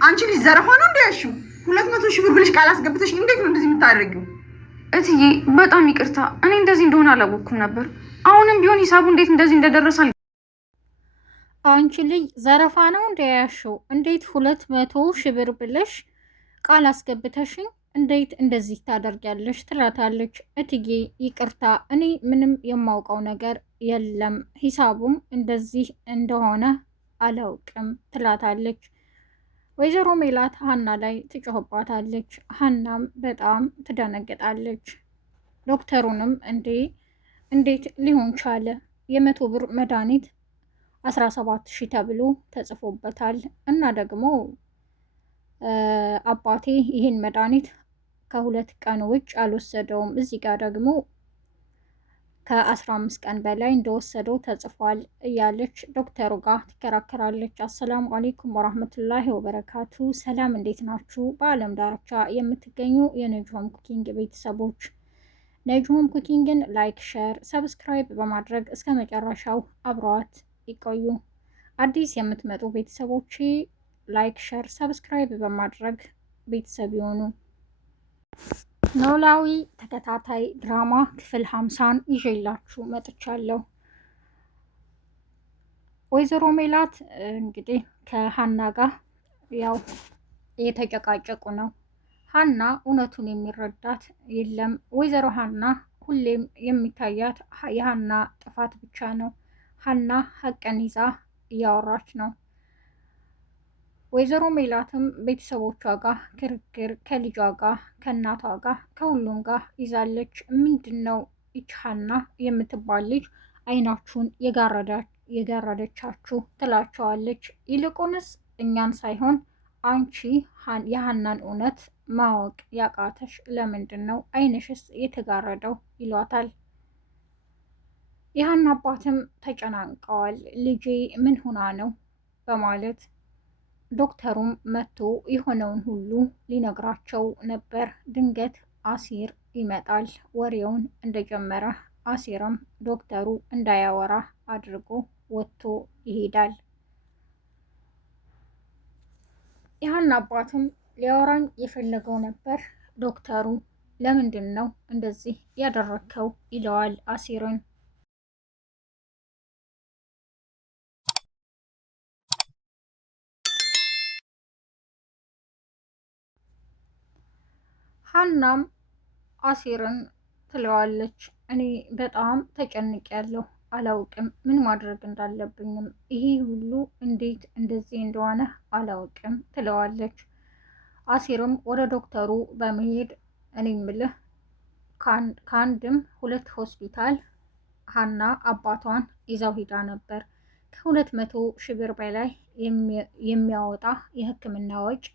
አንቺ ልጅ ዘረፋ ነው እንዲያሽው 200 ሺህ ብር ብለሽ ቃል አስገብተሽ እንዴት ነው እንደዚህ የምታደርጊው? እትዬ በጣም ይቅርታ፣ እኔ እንደዚህ እንደሆነ አላወቅኩም ነበር። አሁንም ቢሆን ሂሳቡ እንዴት እንደዚህ እንደደረሰ አንቺ ልጅ ዘረፋ ነው እንዲያሽው እንዴት 200 ሺህ ብር ብለሽ ቃል አስገብተሽኝ እንዴት እንደዚህ ታደርጊያለሽ? ትላታለች። እትዬ ይቅርታ፣ እኔ ምንም የማውቀው ነገር የለም፣ ሂሳቡም እንደዚህ እንደሆነ አላውቅም ትላታለች። ወይዘሮ ሜላት ሀና ላይ ትጮህባታለች። ሀናም በጣም ትደነግጣለች። ዶክተሩንም እንዴት ሊሆን ቻለ? የ100 ብር መድኃኒት 17,000 ተብሎ ተጽፎበታል እና ደግሞ አባቴ ይህን መድኃኒት ከ2 ቀን ውጭ አልወሰደውም። እዚህ ጋር ደግሞ ከ15 ቀን በላይ እንደወሰደው ተጽፏል እያለች ዶክተሩ ጋር ትከራከራለች። አሰላሙ አሌይኩም ወራህመቱላሂ ወበረካቱ። ሰላም እንዴት ናችሁ? በአለም ዳርቻ የምትገኙ የነጅሆም ኩኪንግ ቤተሰቦች ነጅሆም ኩኪንግን ላይክ፣ ሼር፣ ሰብስክራይብ በማድረግ እስከ መጨረሻው አብረዋት ይቆዩ። አዲስ የምትመጡ ቤተሰቦች ላይክ፣ ሼር፣ ሰብስክራይብ በማድረግ ቤተሰብ ይሆኑ። ኖላዊ ተከታታይ ድራማ ክፍል 50ን ይዤላችሁ መጥቻለሁ። ወይዘሮ ሜላት እንግዲህ ከሀና ጋር ያው እየተጨቃጨቁ ነው። ሀና እውነቱን የሚረዳት የለም። ወይዘሮ ሀና ሁሌም የሚታያት የሀና ጥፋት ብቻ ነው። ሀና ሀቅን ይዛ እያወራች ነው። ወይዘሮ ሜላትም ቤተሰቦቿ ጋር ክርክር ከልጇ ጋር ከእናቷ ጋር ከሁሉም ጋር ይዛለች። ምንድን ነው ይች ሀና የምትባል ልጅ አይናችሁን የጋረደቻችሁ ትላቸዋለች። ይልቁንስ እኛን ሳይሆን አንቺ የሀናን እውነት ማወቅ ያቃተሽ ለምንድን ነው? አይንሽስ የተጋረደው ይሏታል። የሀና አባትም ተጨናንቀዋል። ልጄ ምን ሆና ነው በማለት ዶክተሩም መጥቶ የሆነውን ሁሉ ሊነግራቸው ነበር። ድንገት አሲር ይመጣል። ወሬውን እንደጀመረ አሲርም ዶክተሩ እንዳያወራ አድርጎ ወጥቶ ይሄዳል። የሀና አባትም ሊያወራኝ የፈለገው ነበር ዶክተሩ፣ ለምንድን ነው እንደዚህ ያደረግከው ይለዋል አሲርን። ሀናም አሲርን ትለዋለች፣ እኔ በጣም ተጨንቄያለሁ፣ አላውቅም ምን ማድረግ እንዳለብኝም፣ ይሄ ሁሉ እንዴት እንደዚህ እንደሆነ አላውቅም ትለዋለች። አሲርም ወደ ዶክተሩ በመሄድ እኔ ምልህ ከአንድም 2 ሆስፒታል ሀና አባቷን ይዛው ሂዳ ነበር። ከ200 ሺህ ብር በላይ የሚያወጣ የሕክምና ወጪ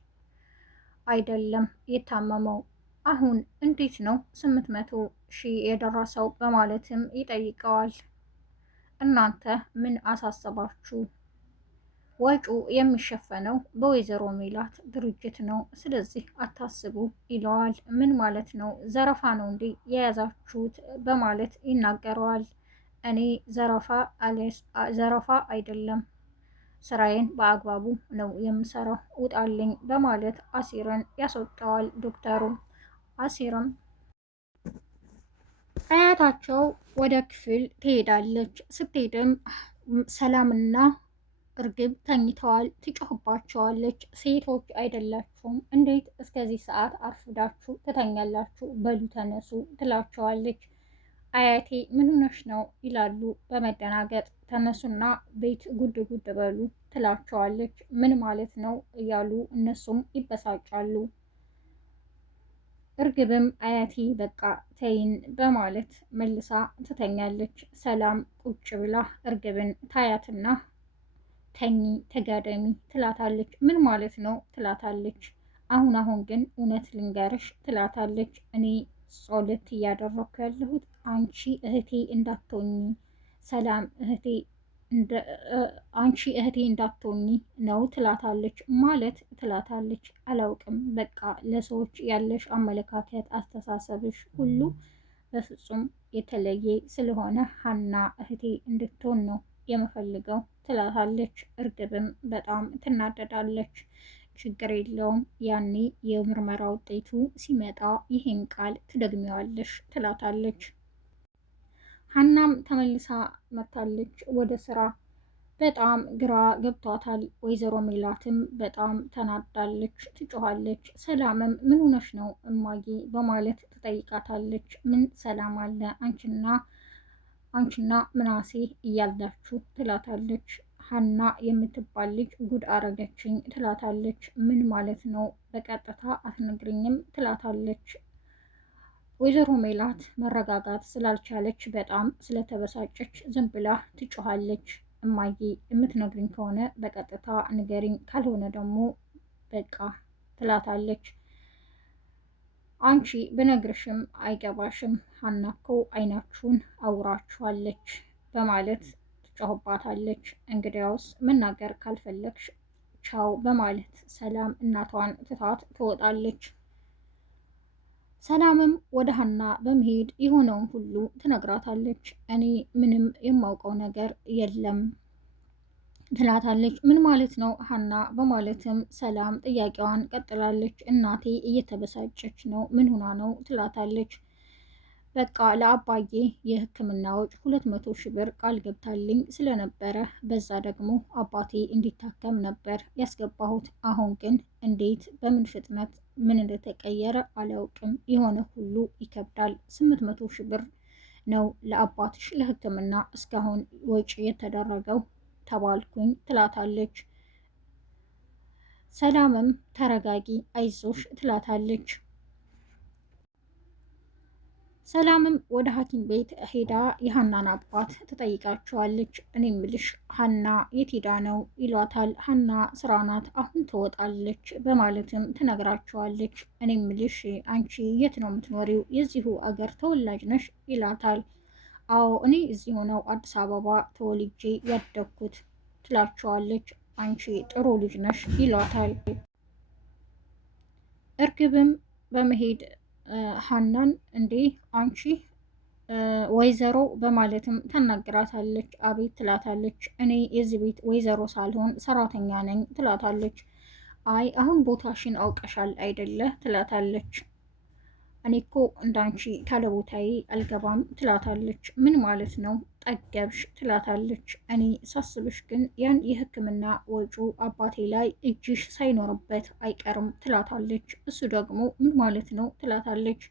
አይደለም የታመመው። አሁን እንዴት ነው 800 ሺህ የደረሰው በማለትም ይጠይቀዋል። እናንተ ምን አሳሰባችሁ? ወጪው የሚሸፈነው በወይዘሮ ሜላት ድርጅት ነው፣ ስለዚህ አታስቡ ይለዋል። ምን ማለት ነው? ዘረፋ ነው እንዴ የያዛችሁት? በማለት ይናገረዋል። እኔ ዘረፋ አይደለም፣ ስራዬን በአግባቡ ነው የምሰራው፣ ውጣልኝ በማለት አሲርን ያስወጣዋል ዶክተሩ። አሲርም አያታቸው ወደ ክፍል ትሄዳለች። ስትሄድም ሰላምና እርግብ ተኝተዋል። ትጮህባቸዋለች። ሴቶች አይደላችሁም? እንዴት እስከዚህ ሰዓት አርፍዳችሁ ትተኛላችሁ? በሉ ተነሱ ትላቸዋለች። አያቴ ምን ሆነሽ ነው ይላሉ በመደናገጥ። ተነሱና ቤት ጉድ ጉድ በሉ ትላቸዋለች። ምን ማለት ነው እያሉ እነሱም ይበሳጫሉ። እርግብም አያቴ በቃ ተይን በማለት መልሳ ትተኛለች። ሰላም ቁጭ ብላ እርግብን ታያትና ተኚ ተጋደሚ ትላታለች። ምን ማለት ነው ትላታለች። አሁን ግን እውነት ልንገርሽ ትላታለች። እኔ ጸሎት እያደረኩ ያለሁት አንቺ እህቴ እንዳትሆኚ ሰላም አንቺ እህቴ እንዳትሆኚ ነው ትላታለች። ማለት ትላታለች። አላውቅም በቃ ለሰዎች ያለሽ አመለካከት አስተሳሰብሽ ሁሉ በፍጹም የተለየ ስለሆነ ሀና እህቴ እንድትሆን ነው የምፈልገው ትላታለች። እርግብም በጣም ትናደዳለች። ችግር የለውም ያኔ የምርመራ ውጤቱ ሲመጣ ይሄን ቃል ትደግሚዋለሽ ትላታለች። ሀናም ተመልሳ መታለች ወደ ስራ። በጣም ግራ ገብቷታል። ወይዘሮ ሜላትም በጣም ተናዳለች፣ ትጮኋለች። ሰላምም ምን ሆነሽ ነው እማዬ በማለት ትጠይቃታለች። ምን ሰላም አለ አንቺና ምናሴ እያላችሁ ትላታለች። ሀና የምትባል ልጅ ጉድ አረገችኝ ትላታለች። ምን ማለት ነው በቀጥታ አትነግሪኝም ትላታለች። ወይዘሮ ሜላት መረጋጋት ስላልቻለች በጣም ስለተበሳጨች ዝም ብላ ትጮኻለች። እማዬ የምትነግሪኝ ከሆነ በቀጥታ ንገሪኝ፣ ካልሆነ ደግሞ በቃ ትላታለች። አንቺ ብነግርሽም አይገባሽም፣ ሀና እኮ አይናችሁን አውራችኋለች በማለት ትጮህባታለች። እንግዲያውስ መናገር ካልፈለግሽ ቻው በማለት ሰላም እናቷን ትታት ትወጣለች። ሰላምም ወደ ሀና በመሄድ የሆነውን ሁሉ ትነግራታለች። እኔ ምንም የማውቀው ነገር የለም ትላታለች። ምን ማለት ነው ሀና በማለትም ሰላም ጥያቄዋን ቀጥላለች። እናቴ እየተበሳጨች ነው፣ ምን ሆና ነው ትላታለች። በቃ ለአባዬ የሕክምና ወጪ 200 ሺህ ብር ቃል ገብታልኝ ስለነበረ በዛ ደግሞ አባቴ እንዲታከም ነበር ያስገባሁት። አሁን ግን እንዴት በምን ፍጥነት ምን እንደተቀየረ አላውቅም። የሆነ ሁሉ ይከብዳል። 800 ሺህ ብር ነው ለአባትሽ ለሕክምና እስካሁን ወጪ የተደረገው ተባልኩኝ ትላታለች። ሰላምም ተረጋጊ፣ አይዞሽ ትላታለች። ሰላምም ወደ ሐኪም ቤት ሄዳ የሀናን አባት ትጠይቃቸዋለች። እኔ ምልሽ ሀና የት ሄዳ ነው ይሏታል። ሀና ስራ ናት አሁን ትወጣለች በማለትም ትነግራቸዋለች። እኔ ምልሽ አንቺ የት ነው የምትኖሪው? የዚሁ አገር ተወላጅ ነሽ ይላታል። አዎ እኔ እዚሁ ነው አዲስ አበባ ተወልጄ ያደግኩት ትላቸዋለች። አንቺ ጥሩ ልጅ ነሽ ይሏታል። እርግብም በመሄድ ሀናን እንዴ አንቺ ወይዘሮ በማለትም ተናግራታለች። አቤት ትላታለች። እኔ የዚህ ቤት ወይዘሮ ሳልሆን ሰራተኛ ነኝ ትላታለች። አይ አሁን ቦታሽን አውቀሻል አይደለ ትላታለች። እኔ እኮ እንዳንቺ ካለ ቦታዬ አልገባም ትላታለች። ምን ማለት ነው ጠገብሽ ትላታለች። እኔ ሳስብሽ ግን ያን የሕክምና ወጪ አባቴ ላይ እጅሽ ሳይኖርበት አይቀርም ትላታለች። እሱ ደግሞ ምን ማለት ነው ትላታለች።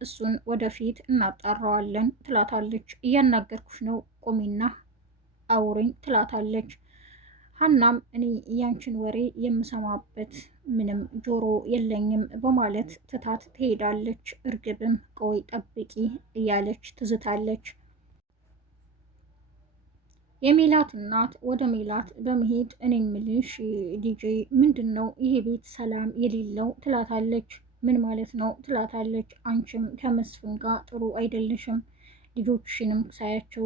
እሱን ወደፊት እናጣራዋለን ትላታለች። እያናገርኩሽ ነው ቁሚና አውሪኝ ትላታለች። ሀናም እኔ ያንቺን ወሬ የምሰማበት ምንም ጆሮ የለኝም በማለት ትታት ትሄዳለች። እርግብም ቆይ ጠብቂ እያለች ትዝታለች። የሜላት እናት ወደ ሜላት በመሄድ እኔ ምልሽ ዲጄ ምንድን ነው ይሄ ቤት ሰላም የሌለው ትላታለች። ምን ማለት ነው ትላታለች። አንቺም ከመስፍን ጋር ጥሩ አይደለሽም፣ ልጆችሽንም ሳያቸው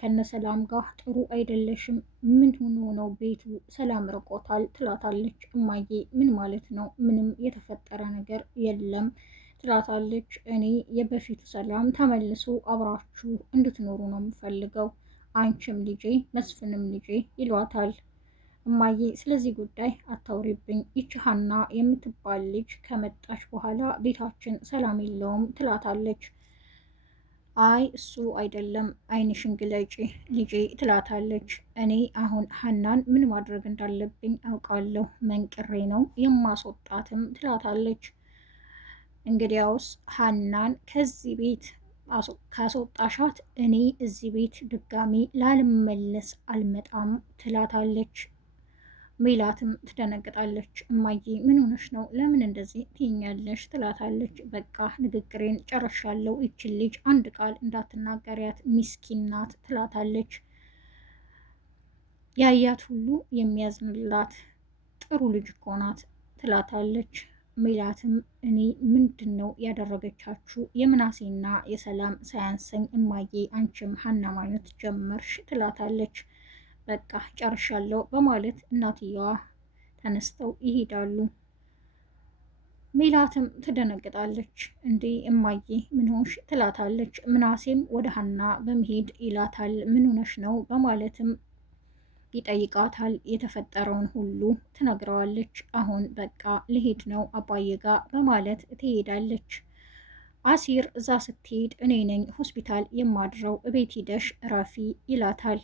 ከነሰላም ጋር ጥሩ አይደለሽም። ምን ሆኖ ነው ቤቱ ሰላም ርቆታል ትላታለች። እማዬ ምን ማለት ነው? ምንም የተፈጠረ ነገር የለም ትላታለች። እኔ የበፊቱ ሰላም ተመልሶ አብራችሁ እንድትኖሩ ነው የምፈልገው፣ አንቺም ልጄ መስፍንም ልጄ ይሏታል። እማዬ ስለዚህ ጉዳይ አታውሪብኝ፣ ይች ሀና የምትባል ልጅ ከመጣች በኋላ ቤታችን ሰላም የለውም ትላታለች። አይ እሱ አይደለም አይንሽን ግለጪ ልጄ ትላታለች። እኔ አሁን ሀናን ምን ማድረግ እንዳለብኝ አውቃለሁ፣ መንቅሬ ነው የማስወጣትም ትላታለች። እንግዲያውስ ሀናን ከዚህ ቤት ካስወጣሻት እኔ እዚህ ቤት ድጋሚ ላልመለስ አልመጣም ትላታለች። ሜላትም ትደነግጣለች። እማዬ ምን ሆነሽ ነው? ለምን እንደዚህ ትይኛለሽ? ትላታለች። በቃ ንግግሬን ጨርሻለሁ፣ ይችን ልጅ አንድ ቃል እንዳትናገሪያት ሚስኪን ናት ትላታለች። ያያት ሁሉ የሚያዝንላት ጥሩ ልጅ እኮ ናት ትላታለች። ሜላትም እኔ ምንድን ነው ያደረገቻችሁ? የምናሴና የሰላም ሳያንሰኝ እማዬ አንቺም ሀና ማለት ጀመርሽ ትላታለች። በቃ ጨርሻለሁ በማለት እናትየዋ ተነስተው ይሄዳሉ። ሜላትም ትደነግጣለች። እንዴ እማዬ ምን ሆንሽ ትላታለች። ምናሴም ወደ ሀና በመሄድ ይላታል። ምን ሆነሽ ነው በማለትም ይጠይቃታል። የተፈጠረውን ሁሉ ትነግረዋለች። አሁን በቃ ልሄድ ነው አባዬ ጋ በማለት ትሄዳለች። አሲር እዛ ስትሄድ እኔ ነኝ ሆስፒታል የማድረው እቤት ሂደሽ እረፊ ይላታል።